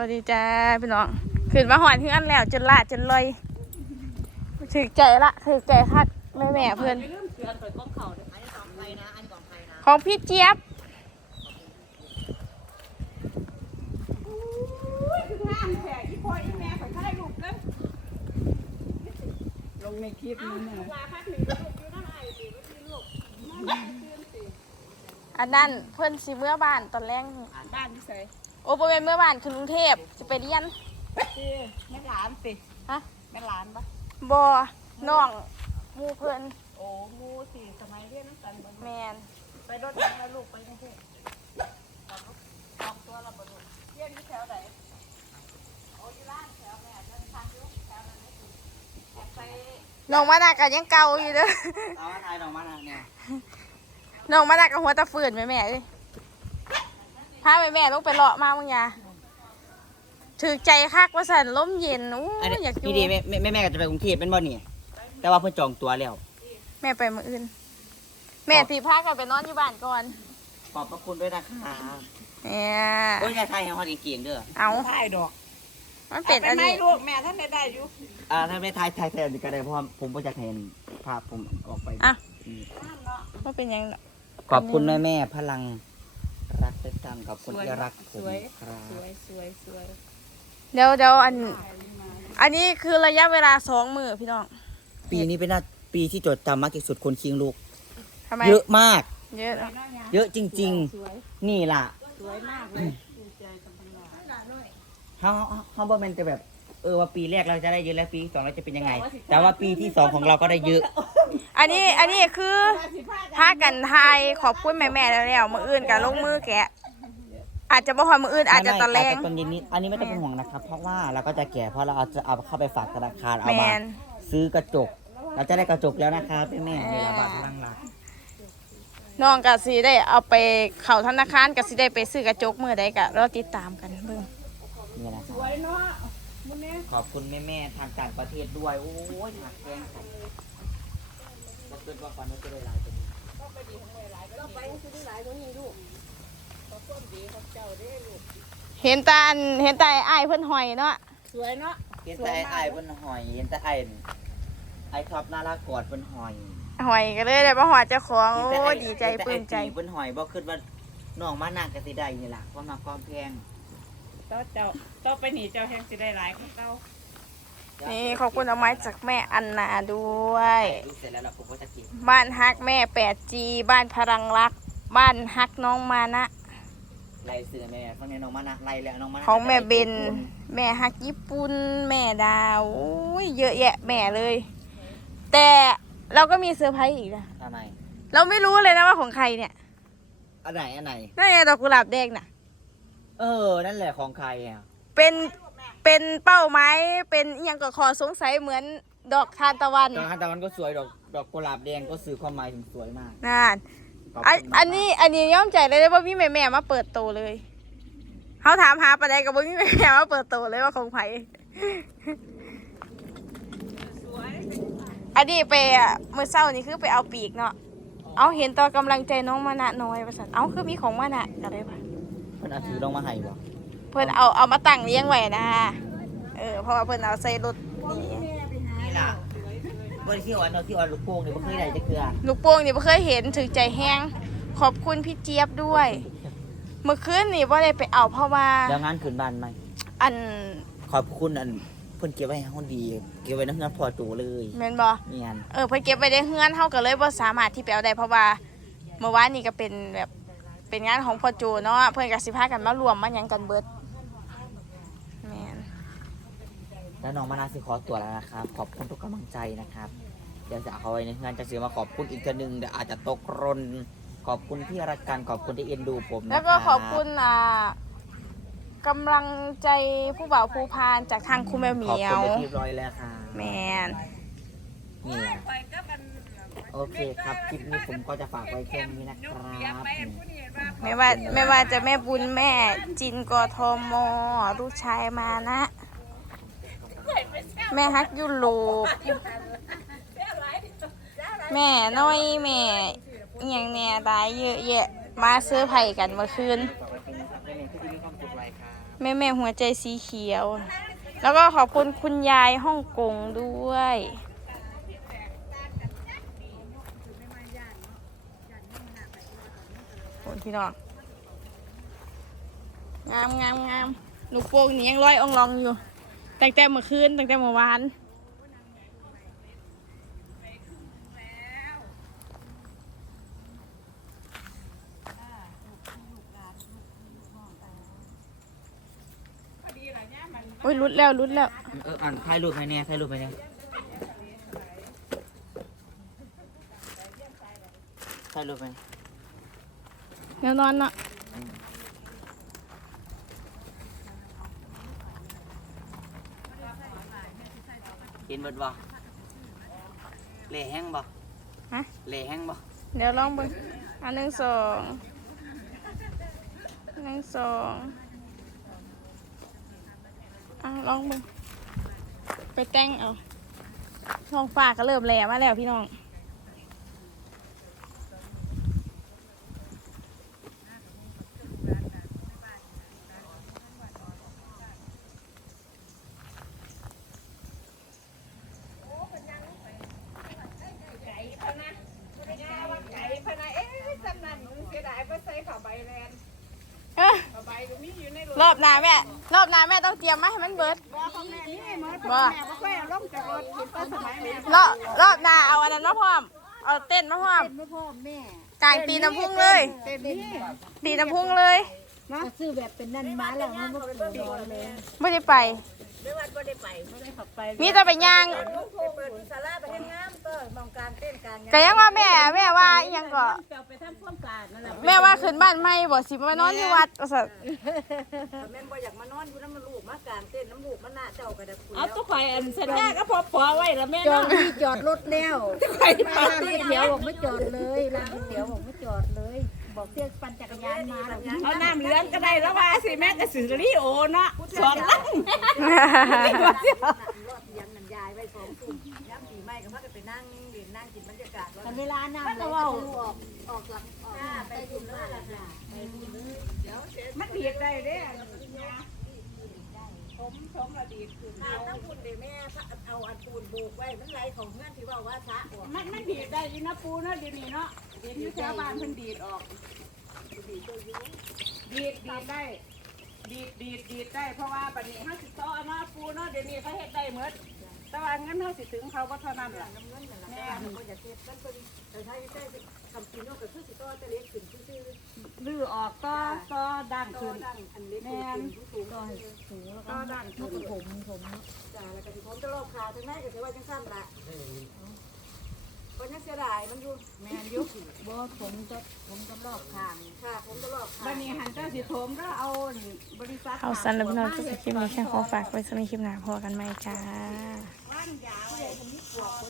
วัสดีจ้าพี่น้องขึ้นมาหอนที่อนแล้วจนละจนลอยถึกใจละถึกใจคักแม่แม่เพื่อนของพี่เจี๊ยบลงในคลิปนั้นะอันนั้นเพื่อนสิเมื่อบ้านตอนแรกบ้านที่ใส่ โอ้ปเป็นเมื่อบ้านคือกรุงเทพจะไปเรียนที่แม่หลานสิฮะแม่หลานปะบอน้องหมูเพื่อนโอ้งูสิสมัยเรียนนักสันบแมนไปรถยังไงลูกไปกรุงเทพสองตัวละบลูกเรียนที่แถวไหนโอ้ยร้านแถวแม่เดินทางอยุแถวนั้นไม่ถูกอยากไปน้องมานากันยังเก่าอยู่เด้อเอามาทายดอกมันอะเนี่ยน้องมานากับหัวตาฝืนแม่แม่ๆเลย พาแม่แม่ๆลงไปเลาะมามึงอยาถือใจคักว่าสันล้มเย็นอู้อันนี้อยากอยู่พี่ดีแม่แม่แม่แม่ก็จะไปกรุงเทพเป็นบ่นี่แต่ว่าเพิ่นจองตั๋วแล้ว แม่ไปมืออื่น แม่สีพากันไปนอนอยู่บ้านก่อนขอบพระคุณด้วยนะคะเนี่ยโอ้ยยายไทยแห่งฮอดเก่งๆเด้อเอาถ่ายดอก มันเป็นอันไหมนี้ลูกแม่ท่านได้ได้อยู่อ่าถ้าไม่ไทยไทยไทยอันนี้ก็ได้เพราะว่าผมบ่อยากเห็นภาพผมออกไปอะอืมมันเป็นหยังขอบคุณแม่แม่ๆพลัง รักเป็นตังขอบคุณที่รักผมครับสวยสวยสวยเดี๋ยวเดี๋ยวอัน อันนี้คือระยะเวลาสองมือพี่น้อง ปีนี้เป็นหน้าปีที่จดจำมากที่สุดคนคิงลูกทำไมเยอะมาก เยอะเนอะเยอะจริงสวยๆนี่ล่ะสวยมากเลยดีใจกับมันหลานเฮาเฮาเฮาบ่แม่นแต่แบบ เออว่าปีแรกเราจะได้เยอะแล้วปีที่สองเราจะเป็นยังไง แต่ว่าปีที่สองของเราก็ได้เยอะ อันนี้อันนี้คือพากันทายขอบคุณแม่แม่ๆแล้วแล้วมืออื่นกับลงมือแกะ อาจจะบ่พอมืออื่นอาจจะตอนแรงไม่ไม่าจตอนเย็นนี้อันนี้ไม่ต้องเป็นห่วงนะครับ เพราะว่าเราก็จะแก่เพราะเราเอาจะเอาเข้าไปฝากธนาคารเอาแมมานซื้อกระจก เราจะได้กระจกแล้วนะครับแม่ๆนี่ละบาทพลังหลักน้องกับสีได้เอาไปเข้าธนาคารกับสีได้ไปซื้อกระจกมือใดกะเราติดตามกันเบิ่งนี่นะคสรับวยเนาะมุนเนี้ยขอบคุณแม่ๆทางต่างประเทศด้วยโอ้ยหักแกงกันเราเกิดว่าฟันเราจะได้หลายตัวนี้ เราไปซื้อหลายตัวนี้ลูกขอบคุณดีของเจ้าเด้ลูกเห็นตาอันเห็นตาไอ้ายเพิ่นหอยเนาะสวยเนาะเห็นแต่ไอ้ายบนหอยเห็นแต่ไอ้ไอ้ท็อปน่ารักกอดบนหอยหอยก็เลยได้มาหอดเจ้าของเห็นโอ้แต่ไอ้ดีใจเห็นแต่ปลื้ไอ้มใจตีบนหอยบ่คิดว่าน้องมานั่งกันสิได้นี่ล่ะความมาความแพงเจ้าเจ้าต่อไปนี่เจ้าแห่งสิได้หลายของเจ้านี่ขอบคุณเอาไม้จากแม่อันนาด้วย ดูเสร็จแล้วเราผมก็จะเก็บบ้านฮักแม่ 8G บ้านพลังรัก บ้านฮักน้องมานะ ไล่เสือแม่ฟังในน้องมานะไล่แล้วน้องมานะของแม่เบนจะได้แม่ฮักญี่ปุ่นแม่ดาวโอ้ยเยอะแยะแม่เลย แต่เราก็มีเซอร์ไพรส์อีกนะทำไมเราไม่รู้เลยนะว่าของใครเนี่ยอันไหนอันไหนนั่นไงดอกกุหลาบแดงน่ะ เออ นั่นแหละของใครอะเป็นเป็นเป้าไม้เป็นอหยังก็ขอสงสัยเหมือนดอกทานตะวันดอกทานตะวันก็สวยดอกดอกกุหลาบแดงก็สื่อความหมายถึงสวยมาก นั่น ขบอันคุณมากอันนี้อันนี้ย่อมใจเลยนะว่าพี่แม่แม่ๆมาเปิดโตวเลยเขาถามหาประเด็นกับว่าพี่แม่แม่ๆมาเปิดโตวเลยว่าของไผ่อันนี้ไปอะเมื่อเช้านี่คือไปเอาปีกเนาะเอาเห็นตัวกำลังใจน้องมานะน้อยประสันเอาคือมีของมานะก็เลยปะเพิ่นเอาถือลงมาให้บ่เพื่อนเอาเอามาตั้งเลี้ยงไว้นะเออเพราะว่าเพื่อนเอาใส่รถนี่นี่ล่ะ บริที่อ่อนเอาที่อ่อนลูกโป่งนี่บ่เคยได้จักเทื่อลูกโป่งนี่ไม่เคยเห็นถึงใจแห้งขอบคุณพี่เจี๊ยบด้วย เมื่อคืนนี่ว่าได้ไปเอาเพราะว่าแล้วงานขึ้นบ้านไหมอันขอบคุณอันเพิ่นเก็บไว้ให้เฮาดี เก็บไว้ในเฮือนพอโตเลยแม่นบ่เนียนเออเพิ่นเก็บไว้ในเฮือนเฮาก็เลยบ่สามารถที่ไปเอาได้เพราะว่าเมื่อวานนี้ก็เป็นแบบเป็นงานของพ่อโจเนาะเพิ่นก็สิพากันมารวมมาหยังกันเบิดแม่น แล้วน้องมานาสิขอตัวแล้วนะครับ ขอบคุณทุกกำลังใจนะครับ เดี๋ยวจะเอาไว้ในงานจะซื้อมาขอบคุณอีกเทื่อนึงเดี๋ยวอาจจะตกรนขอบคุณที่รักกันขอบคุณที่เอ็นดูผมนะแล้วก็ขอบคุณอ่ากำลังใจผู้บ่าวผู้พานจากทางคุณแม่เหขอบมียคุณวไปที่ร้อยแล้วค่ะแม่นนี่แหละโอเคครับคลิปนี้ผมก็จะฝากไว้แค่นี้นะครับไม่ว่าไม่ว่าจะแม่บุญแม่จินกทมลูกชายมานะ แม่ฮักยุโรปแม่น้อยแม่อย่างแน่ตายเยอะแยะมาซื้อไผ่กันเมื่อคืนแม่แม่หัวใจสีเขียว แล้วก็ขอบคุณคุณยายฮ่องกงด้วยโอ้พี่น้องงามงามงามลูกโป่งนี่ยังร้อยอองลองอยู่ ตั้งแต่เมื่อคืนตั้งแต่เมื่อวานโอ้ยรุดแล้วรุดแล้วเอออ่านถ่ายรูปให้แน่ถ่ายรูปให้แน่ถ่ายรูปให้แนวนอนเนาะ กินเบิดบ่เละแห้งบ่ฮะเละแห้งบ่เดี๋ยวลองเบิ่งอันหนึ่งสองหนึ่งสองอะลองเบิ่งไปแต่งเอาท้องฟ้าก็เริ่มแหลมาแล้วพี่น้อง ไก่พะนะยาว่าไก่พะนะเอ๊ะจำนั่นเสียดายว่าใส่ข้าวใบแลน เอ้อ ข้าวใบก็มีอยู่ใน รถรอบหน้าแม่ รอบหน้าแม่ต้องเตรียมมาให้มันเบิดบ่ของแม่นี่หมดบ่แม่บ่ค่อยเอาลงจากรถกินไปสมัยแม่รอบรอบหน้าเอาอันนั้นมาพร้อม เอาเต้นมาพร้อมไม่พ่อแม่กลางตีน้ำพุ่งเลยเต็มนี่ตีน้ำพุ่งเลยก็ซื้อแบบเป็นนั่นมาแล้วมันก็ปวดนอนเลยไม่ได้ไป ไม่ว่าบ่ได้ไปบ่ได้ขับไปมีแต่ไปย่างเปิดศาลาไปเฮ็ดงามก็มองการเต้นการงานก็ยังว่าแม่แม่ว่าอิหยังก็เจ้าไปทำความสะอาดนั่นแหละแม่ว่าขึ้นบ้านใหม่บ่สิมานอนที่วัดว่าซั่นแม่นบ่อยากมานอนอยู่น้ำลูกมาการเต้นน้ำลูกมันน่าเจ้าก็ได้คุยเอาตุ๊กไข่อันสัญญาก็พอปอไว้แล้วแม่จอดเนาะที่จอดรถแล้วร้านก๋วยเตี๋ยวบอกไม่จอดเลยร้านก๋วยเตี๋ยวบอกไม่จอดเลย บอกเตี้ยปั่นจักรยานมาหรอกเอาน้ำเหลืองก็ได้แล้วว่าสิแม่ก็สิริโอเนาะสองลังรอดเตียงนั่นยายไว้สองทุ่มย้ำปีใหม่ก็พากันไปนั่งเล่นนั่งกินบรรยากาศว่าแต่เวลาน้ำไหลก็รู้ออกออกหลังออกหน้าไปยุ่งเลยมันดีดได้เด้ ผมผมละดีดคือน้ำน้ำปุ่นเดี๋ยวแม่เอาอันปูนโบกไว้มันไหลของเพื่อนที่ว่าว่าซะออกมันมันดีดได้อีนะปูเนาะเดี๋ยวนี้เนาะเดี๋ยวนี้แถวบ้านเพิ่นดีดออก ดีดดีดได้ ดีดดีดดีดได้เพราะว่าบัดนี้เฮาสิต่อเนาะปูเนาะเดี๋ยวนี้เขาเฮ็ดได้หมด แต่ว่าเงินเฮาสิถึงเขาบ่เท่านั้นล่ะแม่มันก็อยากเก็บกันเป็นแต่ถ้าใช้คำกินนอกจากคือสิก็จะเล็กขึ้นซื่อลื้อออกก็ก็ด้านๆก็ขึ้นดังอันเล็กขึ้นสูงก็ให้สูงแล้วก็ก็ด้านขึ้นผมผมจ้าแล้วก็ที่ผมจะลอกขาถึงแม่ก็จะว่าจังสั้นละก็ยังเสียดายมันอยู่แม่นอยู่บ่ผมจะผมจะรอบข้างค่ะผมจะลอกขาบันนี้หันเจ้าสิโถมก็เอาบริษัทเอาสันแล้วพี่น้องทุกคลิปนี้แค่ขอฝากไว้สำหรับคลิปหน้าพอกันไหมจ้า ขึ้นอยู่กับคุณ